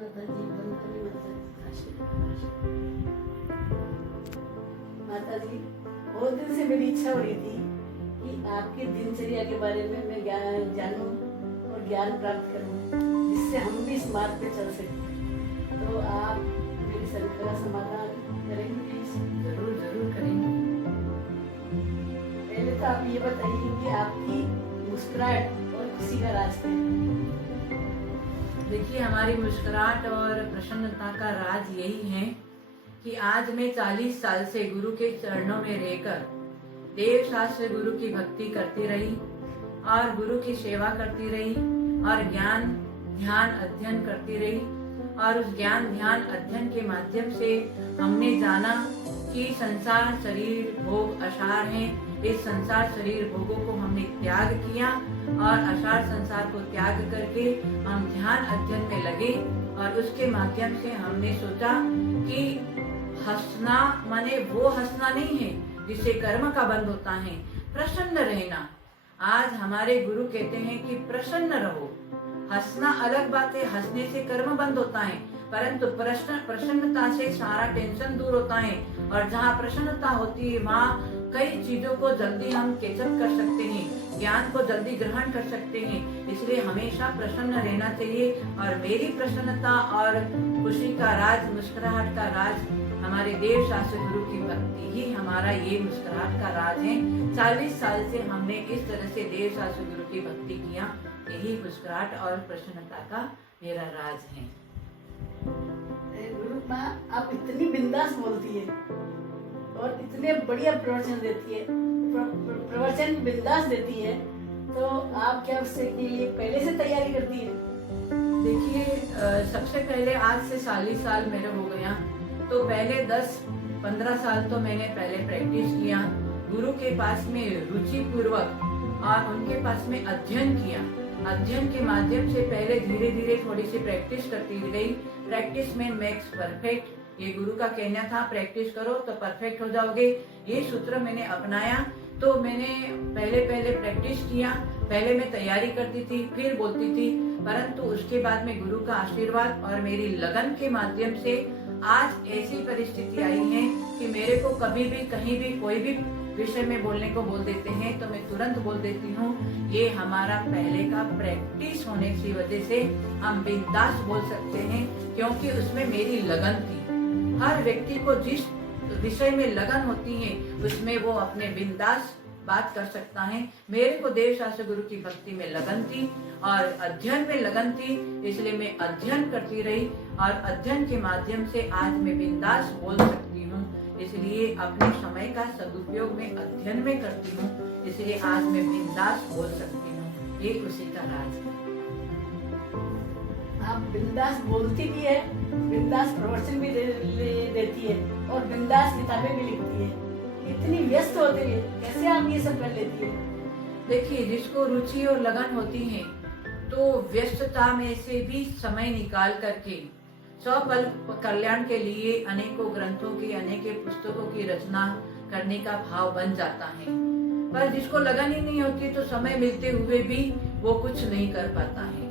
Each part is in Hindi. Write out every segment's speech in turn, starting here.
माता जी वंदन माता जी। बहुत दिन से मेरी इच्छा हो रही थी कि आपकी दिनचर्या के बारे में मैं ज्ञान जानूं और ज्ञान प्राप्त करूं, जिससे हम भी इस मार्ग पे चल सकें। तो आप मेरी शंका का समाधान करेंगे? जरूर जरूर करेंगे। पहले तो आप ये बताइए कि आपकी मुस्कुराहट और खुशी का राज क्या है? देखिए, हमारी मुस्कुराहट और प्रसन्नता का राज यही है कि आज मैं 40 साल से गुरु के चरणों में रहकर देव शास्त्र गुरु की भक्ति करती रही और गुरु की सेवा करती रही और ज्ञान ध्यान अध्ययन करती रही। और उस ज्ञान ध्यान अध्ययन के माध्यम से हमने जाना कि संसार शरीर भोग असार है। इस संसार शरीर भोगों को हमने त्याग किया और असार संसार को त्याग करके हम ध्यान अध्ययन में लगे। और उसके माध्यम से हमने सोचा कि हंसना माने वो हंसना नहीं है जिससे कर्म का बंध होता है, प्रसन्न रहना। आज हमारे गुरु कहते हैं कि प्रसन्न रहो। हंसना अलग बात है, हंसने से कर्म बंद होता है, परंतु प्रसन्नता से सारा टेंशन दूर होता है। और जहाँ प्रसन्नता होती है वहाँ कई चीजों को जल्दी हम कैचअप कर सकते हैं, ज्ञान को जल्दी ग्रहण कर सकते हैं। इसलिए हमेशा प्रसन्न रहना चाहिए। और मेरी प्रसन्नता और खुशी का राज, मुस्कुराहट का राज हमारे देव शास्त्र गुरु की भक्ति ही हमारा ये मुस्कुराहट का राज है। 40 साल से हमने इस तरह से देव शास्त्र गुरु की भक्ति किया। यही मुस्कुराहट और प्रसन्नता का मेरा राज है। गुरु माँ, आप इतनी बिंदास बोलती है और इतने बढ़िया प्रवचन देती है, प्रवचन बिंदास देती है, तो आप क्या उससे के लिए पहले से तैयारी करती है? देखिए, सबसे पहले आज से 40 साल मेरे हो गया, तो पहले 10-15 साल तो मैंने पहले प्रैक्टिस किया गुरु के पास में रुचि पूर्वक और उनके पास में अध्ययन किया। अध्ययन के माध्यम से पहले धीरे धीरे थोड़ी सी प्रैक्टिस करती गई। प्रैक्टिस में मेक्स परफेक्ट, ये गुरु का कहना था, प्रैक्टिस करो तो परफेक्ट हो जाओगे। ये सूत्र मैंने अपनाया। तो मैंने पहले प्रैक्टिस किया। पहले मैं तैयारी करती थी, फिर बोलती थी, परंतु उसके बाद में गुरु का आशीर्वाद और मेरी लगन के माध्यम से आज ऐसी परिस्थिति आई है कि मेरे को कभी भी कहीं भी कोई भी विषय में बोलने को बोल देते हैं तो मैं तुरंत बोल देती हूँ। ये हमारा पहले का प्रैक्टिस होने की वजह से हम बिंदास बोल सकते हैं, क्योंकि उसमें मेरी लगन थी। हर व्यक्ति को जिस विषय में लगन होती है उसमें वो अपने बिंदास बात कर सकता है। मेरे को देव शास्त्र गुरु की भक्ति में लगन थी और अध्ययन में लगन थी, इसलिए मैं अध्ययन करती रही और अध्ययन के माध्यम से आज मैं बिंदास बोल सकती हूँ। इसलिए अपने समय का सदुपयोग में अध्ययन में करती हूँ, इसलिए आज मैं बिंदास बोल सकती हूँ। ये उसी का राज है। आप बिंदास बोलती भी है, बिंदास प्रवचन भी देती है और बिंदास किताबें भी लिखती है। इतनी व्यस्त होती है, कैसे आप ये सब कर लेती है? देखिए, जिसको रुचि और लगन होती है तो व्यस्तता में से भी समय निकाल करके स्वपल कल्याण के लिए अनेकों ग्रंथों की, अनेकों पुस्तकों की रचना करने का भाव बन जाता है। पर जिसको लगन ही नहीं होती तो समय मिलते हुए भी वो कुछ नहीं कर पाता है।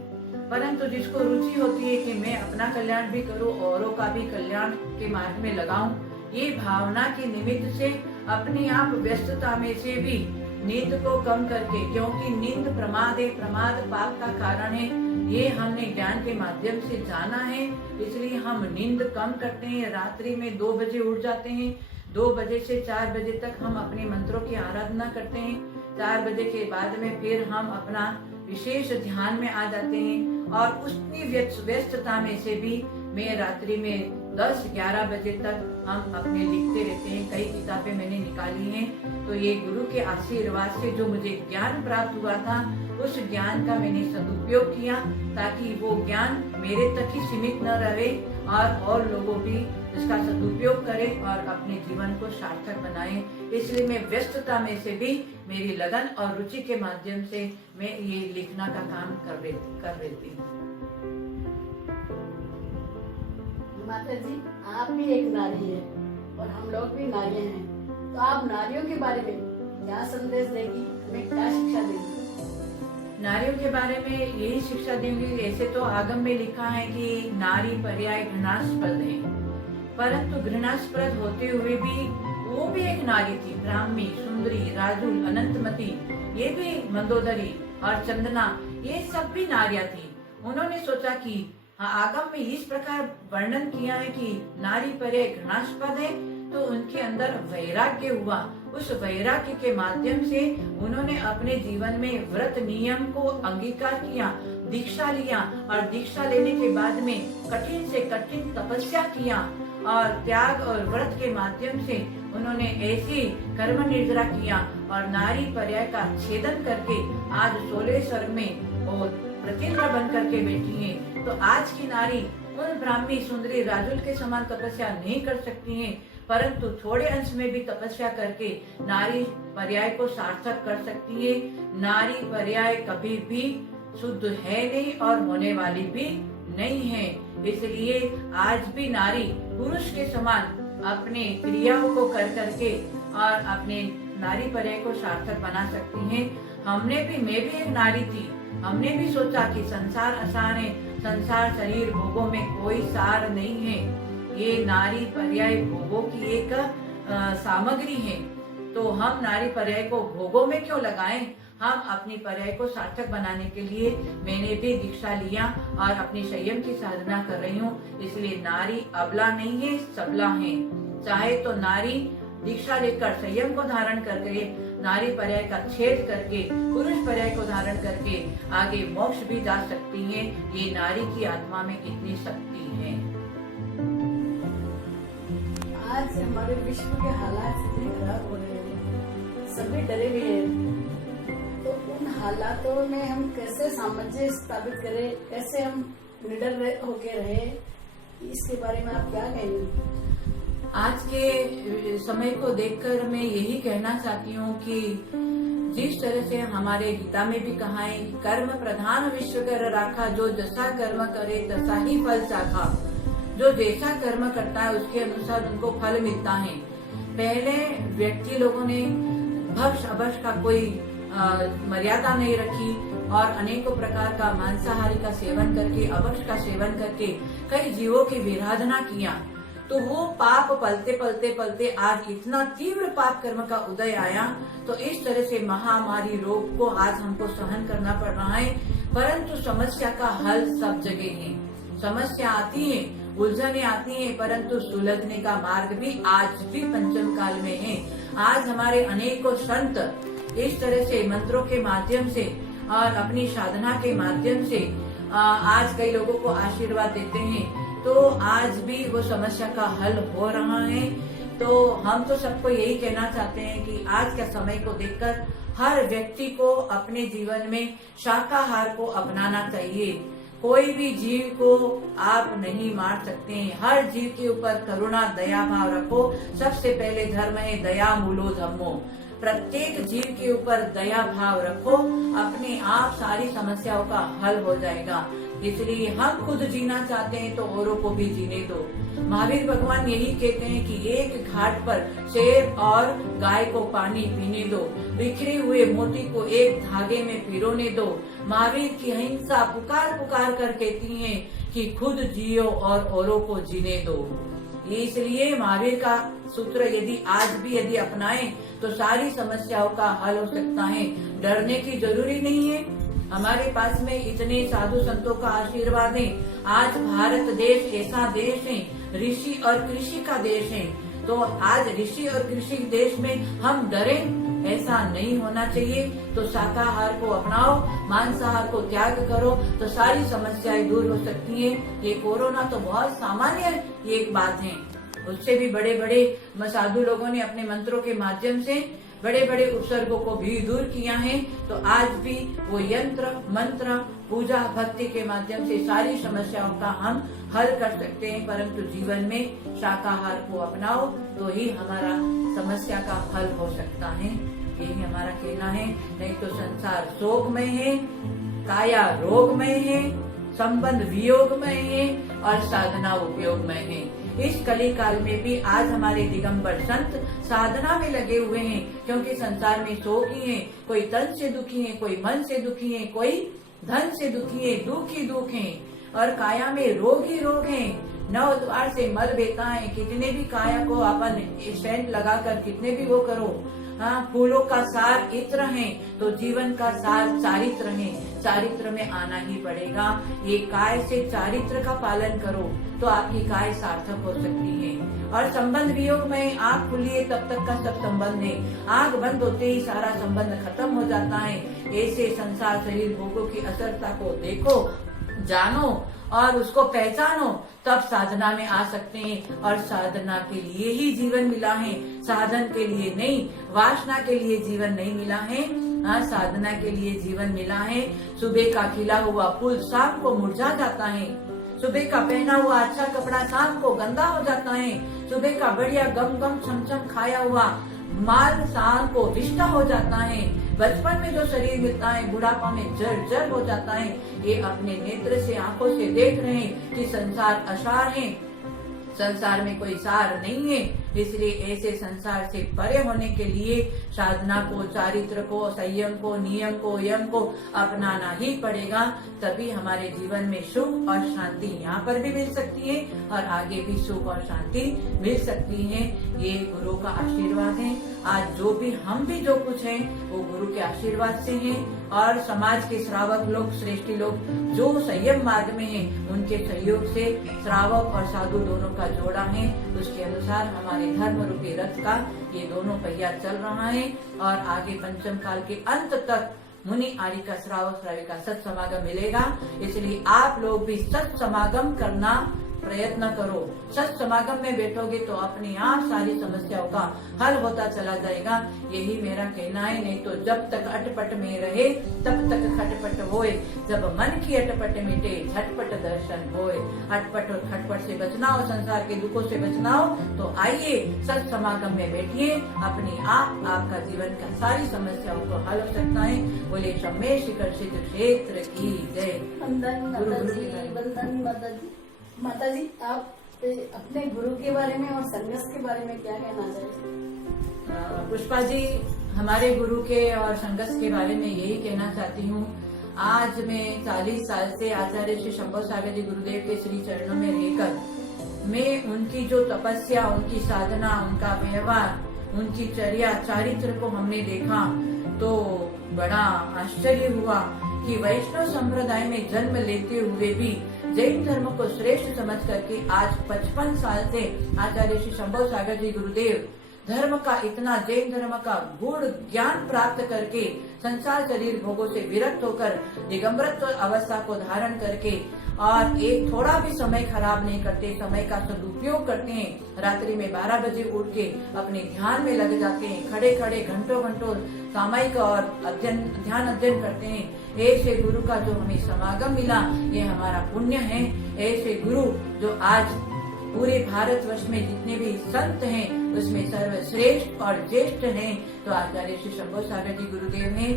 परंतु जिसको रुचि होती है कि मैं अपना कल्याण भी करूं, औरों का भी कल्याण के मार्ग में लगाऊं, ये भावना के निमित्त से अपने आप व्यस्तता में से भी नींद को कम करके, क्योंकि नींद प्रमाद है, प्रमाद पाप का कारण है, ये हमने ज्ञान के माध्यम से जाना है। इसलिए हम नींद कम करते हैं। रात्रि में 2 बजे उठ जाते हैं। 2 बजे से 4 बजे तक हम अपने मंत्रों की आराधना करते हैं। 4 बजे के बाद में फिर हम अपना विशेष ध्यान में आ जाते हैं। और उतनी व्यस्तता में से भी मैं रात्रि में 10-11 बजे तक हम अपने लिखते रहते हैं। कई किताबें मैंने निकाली हैं। तो ये गुरु के आशीर्वाद से जो मुझे ज्ञान प्राप्त हुआ था, उस ज्ञान का मैंने सदुपयोग किया ताकि वो ज्ञान मेरे तक ही सीमित न रहे और लोगों भी इसका सदुपयोग करें और अपने जीवन को सार्थक बनाएं। इसलिए मैं व्यस्तता में से भी मेरी लगन और रुचि के माध्यम से मैं ये लिखना का काम कर लेती हूँ। माता जी, आप भी एक नारी है और हम लोग भी नारियां हैं, तो आप नारियों के बारे में क्या संदेश देगी, हमें क्या शिक्षा देगी? नारियों के बारे में यही शिक्षा दूंगी। ऐसे तो आगम में लिखा है कि नारी पर्याय घृणास्पद है, परंतु घृणास्पद होते हुए भी वो भी एक नारी थी। ब्राह्मी, सुंदरी, राजुल, अनंतमती, ये भी मंदोदरी और चंदना, ये सब भी नारियां थी। उन्होंने सोचा कि आगम में इस प्रकार वर्णन किया है कि नारी पर्याय घृणास्पद है, तो उनके अंदर वैराग्य हुआ। उस वैराग्य के माध्यम से उन्होंने अपने जीवन में व्रत नियम को अंगीकार किया, दीक्षा लिया और दीक्षा लेने के बाद में कठिन से कठिन तपस्या किया और त्याग और व्रत के माध्यम से उन्होंने ऐसी कर्म निर्जरा किया और नारी पर्याय का छेदन करके आज 16 स्वर्ग में वो प्रतिन्द्र बन करके बैठी है। तो आज की नारी उन ब्राह्मी, सुंदरी, राजुल के समान तपस्या नहीं कर सकती हैं, परंतु थोड़े अंश में भी तपस्या करके नारी पर्याय को सार्थक कर सकती है। नारी पर्याय कभी भी शुद्ध है नहीं और होने वाली भी नहीं है। इसलिए आज भी नारी पुरुष के समान अपने क्रियाओं को कर करके और अपने नारी पर्याय को सार्थक बना सकती है। मैं भी एक नारी थी। हमने भी सोचा कि संसार आसान है, संसार शरीर भोगों में कोई सार नहीं है, ये नारी पर्याय भोगों की एक सामग्री है। तो हम नारी पर्याय को भोगों में क्यों लगाएं? हम अपनी पर्याय को सार्थक बनाने के लिए मैंने भी दीक्षा लिया और अपनी संयम की साधना कर रही हूँ। इसलिए नारी अबला नहीं है, सबला है। चाहे तो नारी दीक्षा लेकर संयम को धारण करके नारी पर्याय का छेद करके पुरुष पर्याय को धारण करके आगे मोक्ष भी जा सकती है। ये नारी की आत्मा में कितनी शक्ति है। आज हमारे विश्व के हालात इतने खराब हो रहे हैं, सभी डरे हुए हैं, तो उन हालातों में हम कैसे सामंजस्य स्थापित करें, कैसे हम निडर होके रहे, इसके बारे में आप क्या कहेंगे? आज के समय को देखकर मैं यही कहना चाहती हूँ कि जिस तरह से हमारे गीता में भी कहा है, कर्म प्रधान विश्व कर राखा, जो जैसा कर्म करे तैसा ही फल चाखा। जो जैसा कर्म करता है उसके अनुसार उनको फल मिलता है। पहले व्यक्ति लोगों ने भक्ष अभक्ष का कोई मर्यादा नहीं रखी और अनेकों प्रकार का मांसाहारी का सेवन करके, अभक्ष का सेवन करके कई जीवों की विराधना किया। तो वो पाप पलते पलते पलते आज इतना तीव्र पाप कर्म का उदय आया। तो इस तरह से महामारी रोग को आज हमको सहन करना पड़ रहा है। परंतु समस्या का हल सब जगह है। समस्या आती है, उलझने आती हैं, परंतु सुलझने का मार्ग भी आज भी पंचम काल में है। आज हमारे अनेकों संत इस तरह से मंत्रों के माध्यम से और अपनी साधना के माध्यम से आज कई लोगों को आशीर्वाद देते हैं। तो आज भी वो समस्या का हल हो रहा है। तो हम तो सबको यही कहना चाहते हैं कि आज के समय को देखकर हर व्यक्ति को अपने जीवन में शाकाहार को अपनाना चाहिए। कोई भी जीव को आप नहीं मार सकते हैं। हर जीव के ऊपर करुणा दया भाव रखो। सबसे पहले धर्म है दया मूलो धम्मो। प्रत्येक जीव के ऊपर दया भाव रखो, अपने आप सारी समस्याओं का हल हो जाएगा। इसलिए हम खुद जीना चाहते हैं तो औरों को भी जीने दो। महावीर भगवान यही कहते हैं कि एक घाट पर शेर और गाय को पानी पीने दो, बिखरे हुए मोती को एक धागे में पिरोने दो। महावीर की अहिंसा पुकार पुकार कर कहती है कि खुद जियो और औरों को जीने दो। इसलिए महावीर का सूत्र यदि अपनाएं तो सारी समस्याओं का हल हो सकता है। डरने की जरूरी नहीं है। हमारे पास में इतने साधु संतों का आशीर्वाद है। आज भारत देश ऐसा देश है, ऋषि और कृषि का देश है। तो आज ऋषि और कृषि देश में हम डरें, ऐसा नहीं होना चाहिए। तो शाकाहार को अपनाओ, मांसाहार को त्याग करो, तो सारी समस्याएं दूर हो सकती हैं। ये कोरोना तो बहुत सामान्य एक बात है। उससे भी बड़े बड़े साधु लोगों ने अपने मंत्रों के माध्यम से बड़े बड़े उपसर्गों को भी दूर किया है। तो आज भी वो यंत्र मंत्र पूजा भक्ति के माध्यम से सारी समस्याओं का हम हल कर सकते हैं। परंतु जीवन में शाकाहार को अपनाओ तो ही हमारा समस्या का हल हो सकता है। यही हमारा कहना है। नहीं तो संसार शोकमय है, काया रोगमय है, संबंध वियोगमय है और साधना उपयोगमय है। इस कली काल में भी आज हमारे दिगंबर संत साधना में लगे हुए हैं, क्योंकि संसार में शोक ही है। कोई तन से दुखी है, कोई मन से दुखी है, कोई धन से दुखी है, दुख ही दुख है, और काया में रोग ही रोग है। नौ द्वार से मल बेता है, कितने भी काया को अपन सेंट लगाकर कितने भी वो करो, हाँ, फूलों का सार इत्र है, तो जीवन का सार चारित्र है, चारित्र में आना ही पड़ेगा। ये काय से चारित्र का पालन करो तो आपकी काय सार्थक हो सकती है। और संबंध वियोग में आँख खुली है तब तक का सब संबंध है, आँख बंद होते ही सारा संबंध खत्म हो जाता है। ऐसे संसार शरीर भोगों की असरता को देखो, जानो और उसको पहचानो, तब साधना में आ सकते हैं। और साधना के लिए ही जीवन मिला है, साधन के लिए नहीं, वासना के लिए जीवन नहीं मिला है। हाँ, साधना के लिए जीवन मिला है। सुबह का खिला हुआ फूल शाम को मुरझा जाता है, सुबह का पहना हुआ अच्छा कपड़ा शाम को गंदा हो जाता है, सुबह का बढ़िया गम गम छम छम खाया हुआ माल शाम को विष्टा हो जाता है, बचपन में जो शरीर मिलता है बुढ़ापा में जर्जर हो जाता है। ये अपने नेत्र से आंखों से देख रहे हैं कि संसार असार है, संसार में कोई सार नहीं है। इसलिए ऐसे संसार से परे होने के लिए साधना को, चारित्र को, संयम को, नियम को, यम को अपनाना ही पड़ेगा। तभी हमारे जीवन में सुख और शांति यहाँ पर भी मिल सकती है और आगे भी सुख और शांति मिल सकती है। ये गुरु का आशीर्वाद है। आज जो भी हम भी जो कुछ है वो गुरु के आशीर्वाद से है। और समाज के श्रावक लोग, श्रेष्ठी लोग जो संयम मार्ग में है, उनके सहयोग से श्रावक और साधु दोनों का जोड़ा है। उसके अनुसार हमारे धर्म रूपी रथ का ये दोनों पहिया चल रहा है और आगे पंचम काल के अंत तक मुनि आदि का श्रावक श्राविका सत समागम मिलेगा। इसलिए आप लोग भी सत समागम करना प्रयत्न करो। सत समागम में बैठोगे तो अपने आप सारी समस्याओं का हल होता चला जाएगा। यही मेरा कहना है। नहीं तो जब तक अटपट में रहे तब तक खटपट होए, जब मन की अटपट मिटे झटपट दर्शन होए। अटपट और खटपट से बचना हो, संसार के दुखों से बचना हो तो आइए सत समागम में बैठिए। अपने आप आपका जीवन का सारी समस्याओं को हल हो सकता है। बोले शम्मे शिखर सिद्ध क्षेत्र की जय। वंदन माता जी, आप अपने गुरु के बारे में और संघर्ष के बारे में क्या कहना चाहते? पुष्पा जी, हमारे गुरु के और संघर्ष के बारे में यही कहना चाहती हूँ। आज मैं 40 साल से आचार्य श्री शंभो सागर जी गुरुदेव के श्री चरणों में रहकर मैं उनकी जो तपस्या, उनकी साधना, उनका व्यवहार, उनकी चर्या, चारित्र को हमने देखा तो बड़ा आश्चर्य हुआ कि वैष्णव संप्रदाय में जन्म लेते हुए भी जैन धर्म को श्रेष्ठ समझ करके आज 55 साल से आचार्य श्री शंभो सागर जी गुरुदेव धर्म का इतना, जैन धर्म का गुण ज्ञान प्राप्त करके संसार शरीर भोगों से विरक्त होकर दिगंबरत्व अवस्था को धारण करके और एक थोड़ा भी समय खराब नहीं करते, समय का सदुपयोग करते हैं। रात्रि में 12 बजे उठ के अपने ध्यान में लग जाते हैं, खड़े खड़े घंटों घंटों सामयिक और ध्यान अध्ययन करते हैं। ऐसे गुरु का जो हमें समागम मिला ये हमारा पुण्य है। ऐसे गुरु जो आज पूरे भारतवर्ष में जितने भी संत हैं उसमें सर्वश्रेष्ठ और ज्येष्ठ हैं तो आचार्य श्री शंभो सागर जी गुरुदेव ने,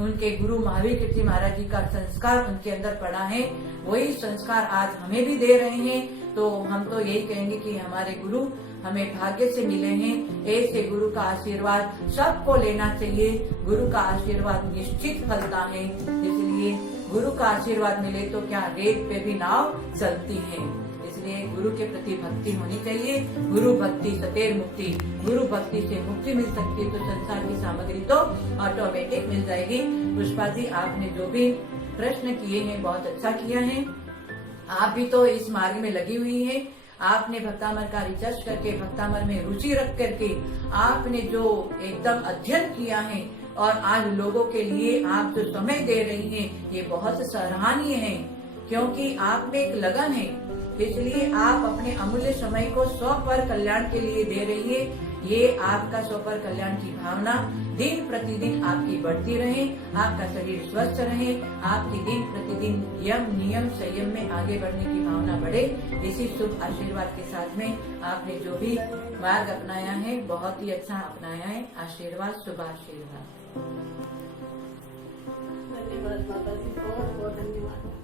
उनके गुरु महावीर कीर्ति महाराज जी का संस्कार उनके अंदर पड़ा है, वही संस्कार आज हमें भी दे रहे हैं। तो हम तो यही कहेंगे कि हमारे गुरु हमें भाग्य से मिले हैं। ऐसे गुरु का आशीर्वाद सबको लेना चाहिए। गुरु का आशीर्वाद निश्चित फलता है, इसलिए गुरु का आशीर्वाद मिले तो क्या रेत पे भी नाव चलती है। इसलिए गुरु के प्रति भक्ति होनी चाहिए। गुरु भक्ति सतेर मुक्ति, गुरु भक्ति से मुक्ति मिल सकती है तो संसार की सामग्री तो ऑटोमेटिक मिल जाएगी। पुष्पा जी, आपने जो भी प्रश्न किए हैं बहुत अच्छा किया है। आप भी तो इस मार्ग में लगी हुई है। आपने भक्तामर का रिसर्च करके, भक्तामर में रुचि रख करके आपने जो एकदम अध्ययन किया है और आज लोगों के लिए आप जो समय दे रही हैं ये बहुत सराहनीय है, क्योंकि आप में एक लगन है। इसलिए आप अपने अमूल्य समय को स्व पर कल्याण के लिए दे रही है। ये आपका स्व पर कल्याण की भावना दिन प्रतिदिन आपकी बढ़ती रहे, आपका शरीर स्वस्थ रहे, आपकी दिन प्रतिदिन यम नियम संयम में आगे बढ़ने की भावना बढ़े। इसी शुभ आशीर्वाद के साथ में आपने जो भी मार्ग अपनाया है बहुत ही अच्छा अपनाया है। आशीर्वाद, शुभ आशीर्वाद। धन्यवाद माता जी, बहुत बहुत धन्यवाद।